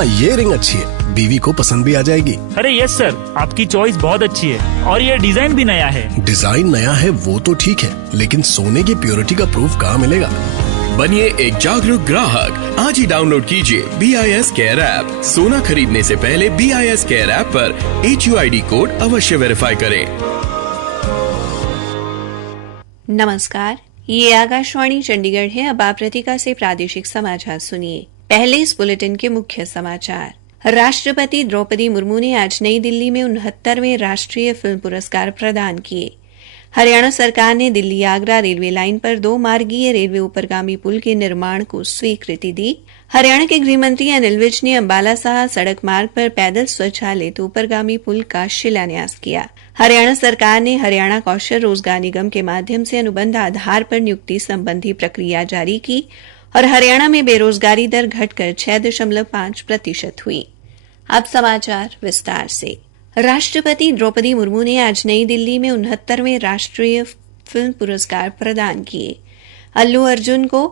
हाँ, ये रिंग अच्छी है, बीवी को पसंद भी आ जाएगी। अरे यस सर, आपकी चॉइस बहुत अच्छी है और ये डिजाइन भी नया है। डिजाइन नया है वो तो ठीक है, लेकिन सोने की प्योरिटी का प्रूफ कहाँ मिलेगा? बनिए एक जागरूक ग्राहक। आज ही डाउनलोड कीजिए BIS केयर ऐप। सोना खरीदने से पहले BIS केयर ऐप पर HUID कोड अवश्य वेरीफाई करें। नमस्कार, ये आकाशवाणी चंडीगढ़ है। अब आप प्रतिका से प्रादेशिक समाचार सुनिए। पहले इस बुलेटिन के मुख्य समाचार। राष्ट्रपति द्रौपदी मुर्मू ने आज नई दिल्ली में 69वें राष्ट्रीय फिल्म पुरस्कार प्रदान किए। हरियाणा सरकार ने दिल्ली आगरा रेलवे लाइन पर 2 मार्गीय रेलवे ऊपरगामी पुल के निर्माण को स्वीकृति दी। हरियाणा के गृह मंत्री अनिल विज ने अंबाला साहा सड़क मार्ग पर पैदल स्वचालित ऊपरगामी पुल का शिलान्यास किया। हरियाणा सरकार ने हरियाणा कौशल रोजगार निगम के माध्यम से अनुबंध आधार पर नियुक्ति संबंधी प्रक्रिया जारी की और हरियाणा में बेरोजगारी दर घटकर 6.5% हुई। अब समाचार विस्तार से। राष्ट्रपति द्रौपदी मुर्मू ने आज नई दिल्ली में 69वें राष्ट्रीय फिल्म पुरस्कार प्रदान किए। अल्लू अर्जुन को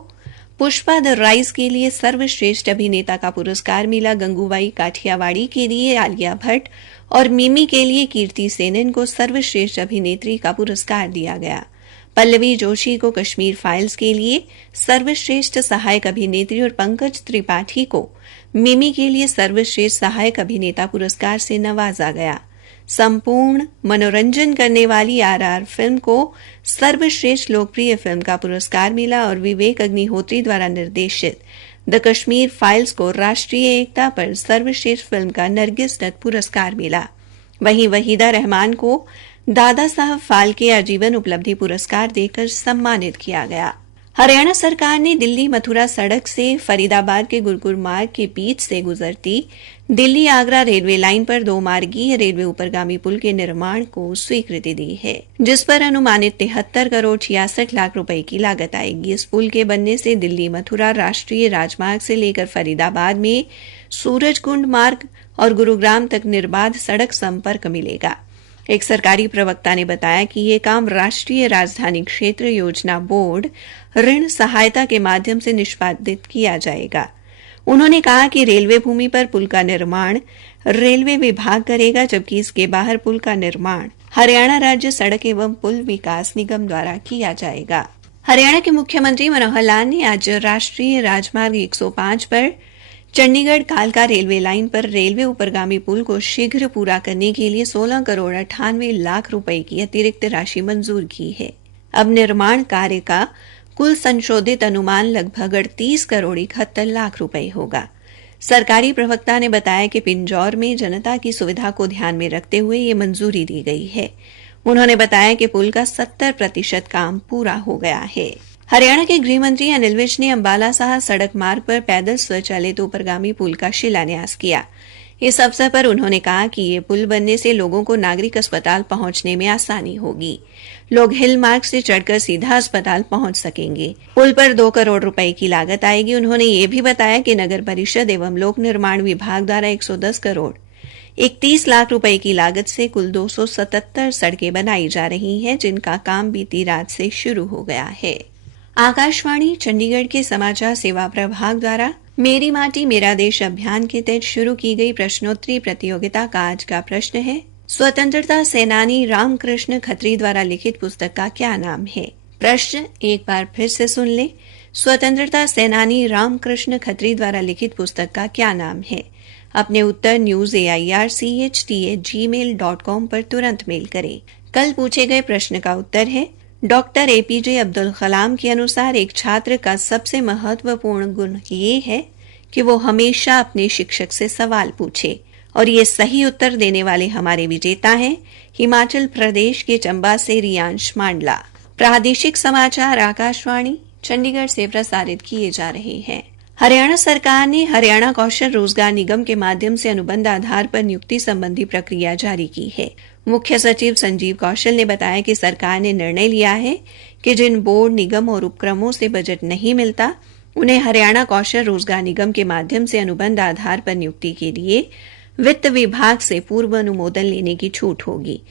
पुष्पा द राइज के लिए सर्वश्रेष्ठ अभिनेता का पुरस्कार मिला। गंगूबाई काठियावाड़ी के लिए आलिया भट्ट और मिमी के लिए कीर्ति सेनन को सर्वश्रेष्ठ अभिनेत्री का पुरस्कार दिया गया। पल्लवी जोशी को कश्मीर फाइल्स के लिए सर्वश्रेष्ठ सहायक अभिनेत्री और पंकज त्रिपाठी को मिमी के लिए सर्वश्रेष्ठ सहायक अभिनेता पुरस्कार से नवाजा गया। संपूर्ण मनोरंजन करने वाली RR फिल्म को सर्वश्रेष्ठ लोकप्रिय फिल्म का पुरस्कार मिला और विवेक अग्निहोत्री द्वारा निर्देशित द कश्मीर फाइल्स को राष्ट्रीय एकता पर सर्वश्रेष्ठ फिल्म का नरगिस दत्त पुरस्कार मिला। वहीं वहीदा रहमान को दादा साहब फाल्के आजीवन उपलब्धि पुरस्कार देकर सम्मानित किया गया। हरियाणा सरकार ने दिल्ली मथुरा सड़क से फरीदाबाद के गुरुकुल मार्ग के बीच से गुजरती दिल्ली आगरा रेलवे लाइन पर 2 मार्गीय रेलवे ऊपरगामी पुल के निर्माण को स्वीकृति दी है, जिस पर अनुमानित 73 करोड़ 66 लाख रुपए की लागत आएगी। इस पुल के बनने से दिल्ली मथुरा राष्ट्रीय राजमार्ग से लेकर फरीदाबाद में सूरजकुंड मार्ग और गुरुग्राम तक निर्बाध सड़क संपर्क मिलेगा। एक सरकारी प्रवक्ता ने बताया कि ये काम राष्ट्रीय राजधानी क्षेत्र योजना बोर्ड ऋण सहायता के माध्यम से निष्पादित किया जाएगा। उन्होंने कहा कि रेलवे भूमि पर पुल का निर्माण रेलवे विभाग करेगा, जबकि इसके बाहर पुल का निर्माण हरियाणा राज्य सड़क एवं पुल विकास निगम द्वारा किया जाएगा। हरियाणा के मुख्यमंत्री मनोहर लाल ने आज राष्ट्रीय राजमार्ग 105 पर चंडीगढ़ कालका रेलवे लाइन पर रेलवे ऊपरगामी पुल को शीघ्र पूरा करने के लिए 16 करोड़ 98 लाख रुपए की अतिरिक्त राशि मंजूर की है। अब निर्माण कार्य का कुल संशोधित अनुमान लगभग 38 करोड़ 71 लाख रुपए होगा। सरकारी प्रवक्ता ने बताया कि पिंजौर में जनता की सुविधा को ध्यान में रखते हुए ये मंजूरी दी गई है। उन्होंने बताया कि पुल का 70% काम पूरा हो गया है। हरियाणा के गृह मंत्री अनिल विज ने अंबाला साहा सड़क मार्ग पर पैदल स्वचालित ऊपरगामी पुल का शिलान्यास किया। इस अवसर पर उन्होंने कहा कि ये पुल बनने से लोगों को नागरिक अस्पताल पहुंचने में आसानी होगी। लोग हिल मार्ग से चढ़कर सीधा अस्पताल पहुंच सकेंगे। पुल पर 2 करोड़ रुपए की लागत आएगी। उन्होंने ये भी बताया कि नगर परिषद एवं लोक निर्माण विभाग द्वारा 110 करोड़ 31 लाख रुपए की लागत से कुल 277 सड़कें बनाई जा रही हैं, जिनका काम बीती रात से शुरू हो गया है। आकाशवाणी चंडीगढ़ के समाचार सेवा प्रभाग द्वारा मेरी माटी मेरा देश अभियान के तहत शुरू की गई प्रश्नोत्तरी प्रतियोगिता का आज का प्रश्न है, स्वतंत्रता सेनानी रामकृष्ण खत्री द्वारा लिखित पुस्तक का क्या नाम है? प्रश्न एक बार फिर से सुन ले। स्वतंत्रता सेनानी रामकृष्ण खत्री द्वारा लिखित पुस्तक का क्या नाम है? अपने उत्तर newsaircht@gmail.com पर तुरंत मेल करें। कल पूछे गए प्रश्न का उत्तर है, डॉक्टर APJ अब्दुल कलाम के अनुसार एक छात्र का सबसे महत्वपूर्ण गुण ये है कि वो हमेशा अपने शिक्षक से सवाल पूछे। और ये सही उत्तर देने वाले हमारे विजेता हैं हिमाचल प्रदेश के चंबा से रियांश मांडला। प्रादेशिक समाचार आकाशवाणी चंडीगढ़ से प्रसारित किए जा रहे हैं। हरियाणा सरकार ने हरियाणा कौशल रोजगार निगम के माध्यम से अनुबंध आधार पर नियुक्ति संबंधी प्रक्रिया जारी की है। मुख्य सचिव संजीव कौशल ने बताया कि सरकार ने निर्णय लिया है कि जिन बोर्ड, निगम और उपक्रमों से बजट नहीं मिलता, उन्हें हरियाणा कौशल रोजगार निगम के माध्यम से अनुबंध आधार पर नियुक्ति के लिए वित्त विभाग से पूर्व अनुमोदन लेने की छूट होगी।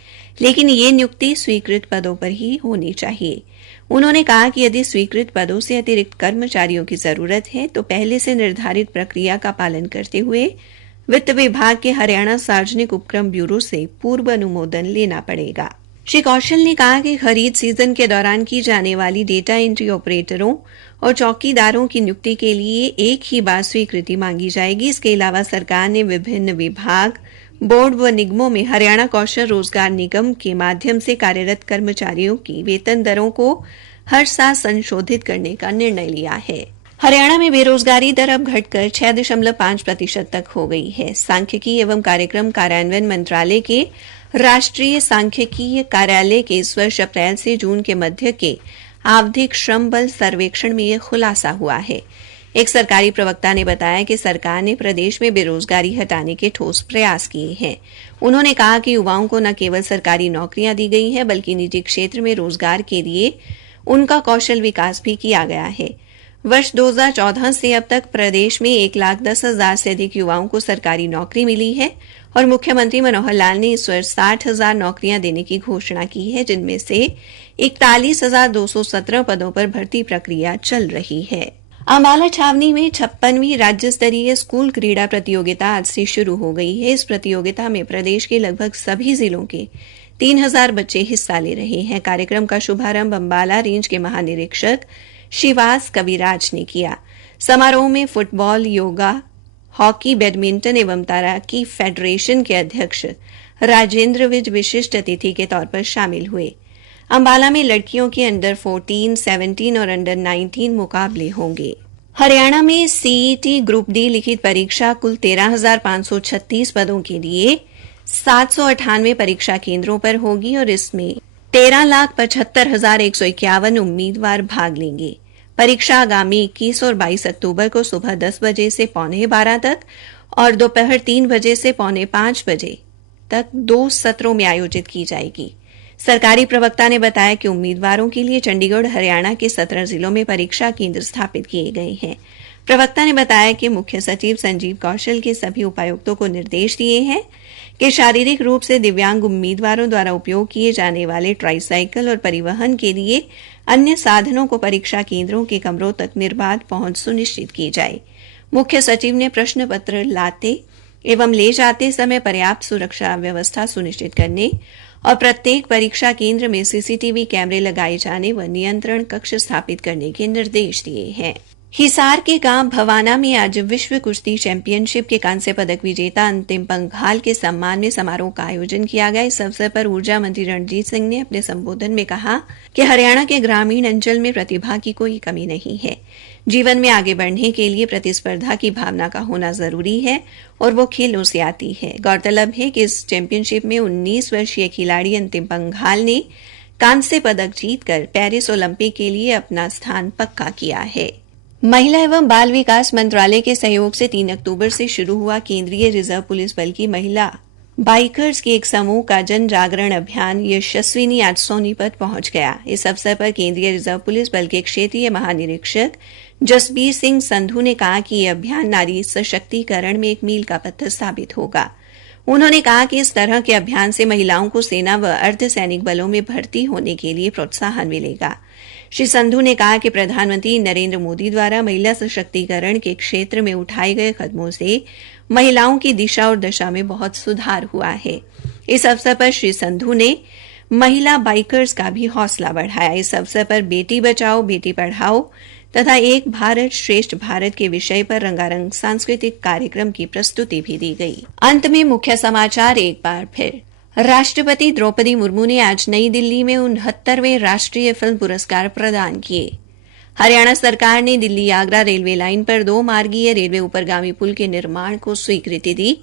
लेकिन ये नियुक्ति स्वीकृत पदों पर ही होनी चाहिए। उन्होंने कहा कि यदि स्वीकृत पदों से अतिरिक्त कर्मचारियों की जरूरत है तो पहले से निर्धारित प्रक्रिया का पालन करते हुए वित्त विभाग के हरियाणा सार्वजनिक उपक्रम ब्यूरो से पूर्व अनुमोदन लेना पड़ेगा। श्री कौशल ने कहा कि खरीद सीजन के दौरान की जाने वाली डेटा एंट्री ऑपरेटरों और चौकीदारों की नियुक्ति के लिए एक ही बार स्वीकृति मांगी जाएगी। इसके अलावा सरकार ने विभिन्न विभाग, बोर्ड व निगमों में हरियाणा कौशल रोजगार निगम के माध्यम से कार्यरत कर्मचारियों की वेतन दरों को हर साल संशोधित करने का निर्णय लिया है। हरियाणा में बेरोजगारी दर अब घटकर 6.5% तक हो गई है। सांख्यिकी एवं कार्यक्रम कार्यान्वयन मंत्रालय के राष्ट्रीय सांख्यिकीय कार्यालय के इस वर्ष अप्रैल से जून के मध्य के आवधिक श्रम बल सर्वेक्षण में यह खुलासा हुआ है। एक सरकारी प्रवक्ता ने बताया कि सरकार ने प्रदेश में बेरोजगारी हटाने के ठोस प्रयास किए हैं। उन्होंने कहा कि युवाओं को न केवल सरकारी नौकरियां दी गई हैं बल्कि निजी क्षेत्र में रोजगार के लिए उनका कौशल विकास भी किया गया है। वर्ष 2014 से अब तक प्रदेश में 1,10,000 से अधिक युवाओं को सरकारी नौकरी मिली है और मुख्यमंत्री मनोहर लाल ने इस वर्ष 60,000 नौकरियां देने की घोषणा की है, जिनमें से 41,217 पदों पर भर्ती प्रक्रिया चल रही है। अम्बाला छावनी में 56वीं राज्य स्तरीय स्कूल क्रीड़ा प्रतियोगिता आज से शुरू हो गई है। इस प्रतियोगिता में प्रदेश के लगभग सभी जिलों के 3,000 बच्चे हिस्सा ले रहे हैं। कार्यक्रम का शुभारंभ अम्बाला रेंज के महानिरीक्षक शिवास कविराज ने किया। समारोह में फुटबॉल, योगा, हॉकी, बैडमिंटन एवं तैराकी फेडरेशन के अध्यक्ष राजेंद्र विज विशिष्ट अतिथि के तौर पर शामिल हुए। अम्बाला में लड़कियों के अंडर 14, 17 और अंडर 19 मुकाबले होंगे। हरियाणा में सीईटी ग्रुप डी लिखित परीक्षा कुल 13,536 पदों के लिए 798 परीक्षा केंद्रों पर होगी और इसमें 13,75,151 उम्मीदवार भाग लेंगे। परीक्षा आगामी 21 और 22 अक्टूबर को सुबह 10 बजे से 11:15 तक और दोपहर 3 बजे से 4:45 बजे तक 2 सत्रों में आयोजित की जाएगी। सरकारी प्रवक्ता ने बताया कि उम्मीदवारों के लिए चंडीगढ़, हरियाणा के 17 जिलों में परीक्षा केंद्र स्थापित किए गए हैं। प्रवक्ता ने बताया कि मुख्य सचिव संजीव कौशल के सभी उपायुक्तों को निर्देश दिए हैं कि शारीरिक रूप से दिव्यांग उम्मीदवारों द्वारा उपयोग किए जाने वाले ट्राईसाइकिल और परिवहन के लिए अन्य साधनों को परीक्षा केंद्रों के कमरों तक निर्बाध पहुंच सुनिश्चित की जाए। मुख्य सचिव ने प्रश्न पत्र लाते एवं ले जाते समय पर्याप्त सुरक्षा व्यवस्था सुनिश्चित करने और प्रत्येक परीक्षा केंद्र में सीसीटीवी कैमरे लगाए जाने व नियंत्रण कक्ष स्थापित करने के निर्देश दिए हैं। हिसार के गांव भवाना में आज विश्व कुश्ती चैंपियनशिप के कांस्य पदक विजेता अंतिम पंघाल के सम्मान में समारोह का आयोजन किया गया। इस अवसर पर ऊर्जा मंत्री रणजीत सिंह ने अपने संबोधन में कहा कि हरियाणा के ग्रामीण अंचल में प्रतिभा की कोई कमी नहीं है। जीवन में आगे बढ़ने के लिए प्रतिस्पर्धा की भावना का होना जरूरी है और वो खेलों से आती है। गौरतलब है कि इस चैंपियनशिप में 19 वर्षीय खिलाड़ी अंतिम पंघाल ने कांस्य पदक जीतकर पेरिस ओलंपिक के लिए अपना स्थान पक्का किया है। महिला एवं बाल विकास मंत्रालय के सहयोग से 3 अक्टूबर से शुरू हुआ केंद्रीय रिजर्व पुलिस बल की महिला बाइकर्स के एक समूह का जन जागरण अभियान यशस्विनी आज सोनीपत पहुंच गया। इस अवसर पर केंद्रीय रिजर्व पुलिस बल के क्षेत्रीय महानिरीक्षक जसबीर सिंह संधू ने कहा कि यह अभियान नारी सशक्तिकरण में एक मील का पत्थर साबित होगा। उन्होंने कहा कि इस तरह के अभियान से महिलाओं को सेना व अर्धसैनिक बलों में भर्ती होने के लिए प्रोत्साहन मिलेगा। श्री संधू ने कहा कि प्रधानमंत्री नरेंद्र मोदी द्वारा महिला सशक्तिकरण के क्षेत्र में उठाए गए कदमों से महिलाओं की दिशा और दशा में बहुत सुधार हुआ है। इस अवसर पर श्री संधू ने महिला बाइकर्स का भी हौसला बढ़ाया। इस अवसर पर बेटी बचाओ बेटी पढ़ाओ तथा एक भारत श्रेष्ठ भारत के विषय पर रंगारंग सांस्कृतिक कार्यक्रम की प्रस्तुति भी दी गई। अंत में मुख्य समाचार एक बार फिर। राष्ट्रपति द्रौपदी मुर्मू ने आज नई दिल्ली में 69वें राष्ट्रीय फिल्म पुरस्कार प्रदान किए। हरियाणा सरकार ने दिल्ली आगरा रेलवे लाइन पर 2 मार्गीय रेलवे ऊपरगामी पुल के निर्माण को स्वीकृति दी।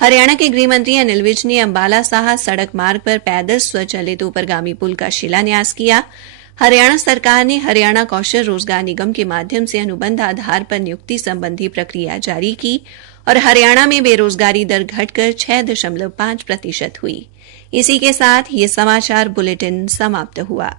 हरियाणा के गृह मंत्री अनिल विज ने अंबाला साहा सड़क मार्ग पर पैदल स्वचालित ऊपरगामी पुल का शिलान्यास किया। हरियाणा सरकार ने हरियाणा कौशल रोजगार निगम के माध्यम से अनुबंध आधार पर नियुक्ति संबंधी प्रक्रिया जारी की और हरियाणा में बेरोजगारी दर घटकर 6.5% हुई। इसी के साथ ये समाचार बुलेटिन समाप्त हुआ।